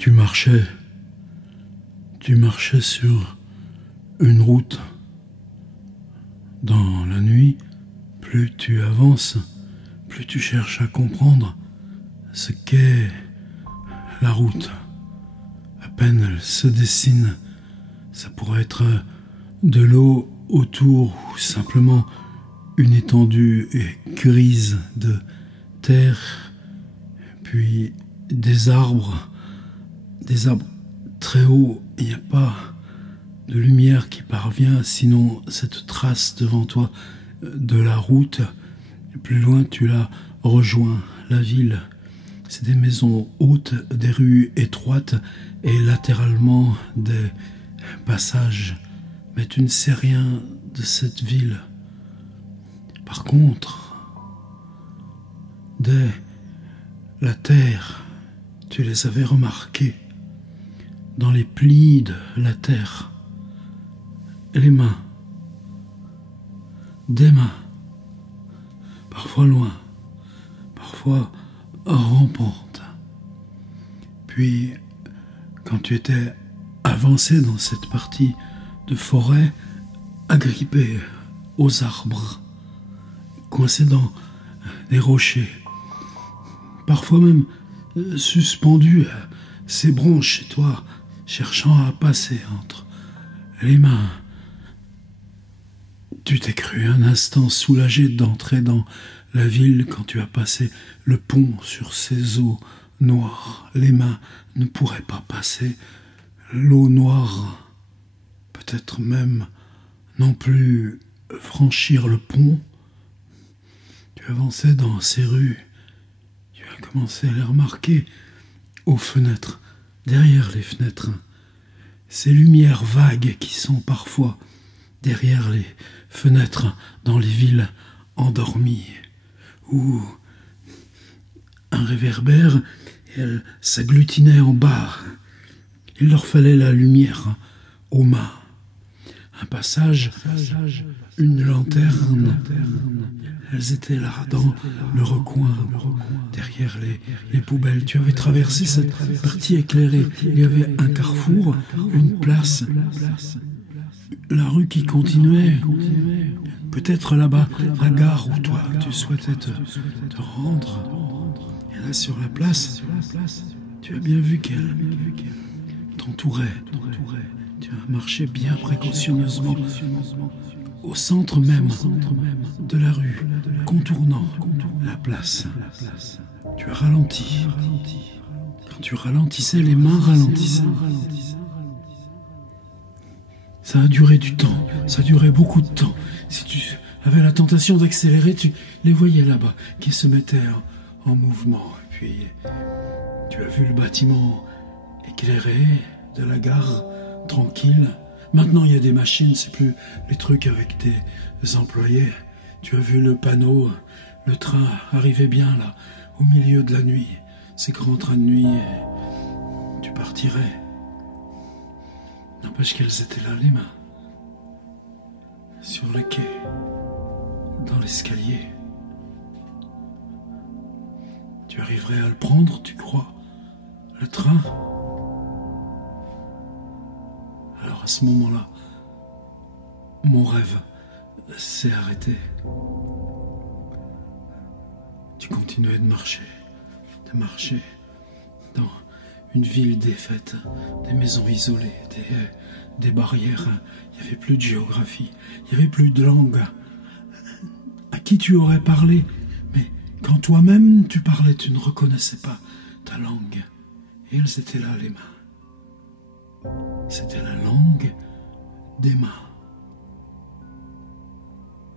Tu marchais. Tu marchais sur une route. Dans la nuit, plus tu avances, plus tu cherches à comprendre ce qu'est la route. À peine elle se dessine, ça pourrait être de l'eau autour ou simplement une étendue grise de terre, puis des arbres très hauts. Il n'y a pas de lumière qui parvient, sinon cette trace devant toi de la route. Plus loin, tu la rejoins, la ville. C'est des maisons hautes, des rues étroites et latéralement des passages. Mais tu ne sais rien de cette ville. Par contre, dès la terre, tu les avais remarqués. Dans les plis de la terre, les mains, des mains, parfois loin, parfois rampantes. Puis, quand tu étais avancé dans cette partie de forêt, agrippé aux arbres, coincé dans des rochers, parfois même suspendu à ces branches chez toi, cherchant à passer entre les mains. Tu t'es cru un instant soulagé d'entrer dans la ville quand tu as passé le pont sur ces eaux noires. Les mains ne pourraient pas passer l'eau noire, peut-être même non plus franchir le pont. Tu avançais dans ces rues, tu as commencé à les remarquer aux fenêtres, derrière les fenêtres, ces lumières vagues qui sont parfois derrière les fenêtres dans les villes endormies, où un réverbère et elles s'agglutinaient en bas. Il leur fallait la lumière aux mains. Un passage, une lanterne. Elles étaient là, dans le recoin, derrière les poubelles. Tu avais traversé cette partie éclairée. Il y avait un carrefour, une place, la rue qui continuait. Peut-être là-bas, la gare où toi, tu souhaitais te rendre. Et là, sur la place, tu as bien vu qu'elle t'entourait. Tu as marché bien précautionneusement au centre même de la rue, contournant la place. Tu as ralenti. Quand tu ralentissais, les mains ralentissaient. Ça a duré du temps, ça a duré beaucoup de temps. Si tu avais la tentation d'accélérer, tu les voyais là-bas, qui se mettaient en mouvement. Et puis, tu as vu le bâtiment éclairé de la gare, tranquille. Maintenant, il y a des machines, c'est plus les trucs avec des employés. Tu as vu le panneau, le train arrivait bien là, au milieu de la nuit. Ces grands trains de nuit, tu partirais. N'empêche qu'elles étaient là, les mains. Sur le quai, dans l'escalier. Tu arriverais à le prendre, tu crois, le train? Alors à ce moment-là, mon rêve s'est arrêté. Tu continuais de marcher dans une ville défaite, des maisons isolées, des barrières. Il n'y avait plus de géographie, il n'y avait plus de langue. À qui tu aurais parlé? Mais quand toi-même tu parlais, tu ne reconnaissais pas ta langue. Et elles étaient là, les mains. C'était la langue des mains.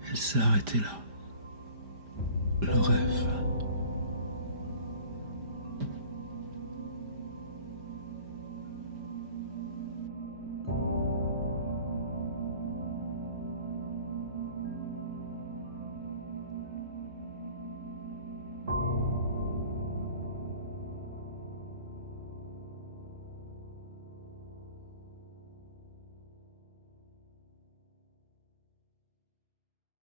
Elle s'est arrêtée là. Le rêve.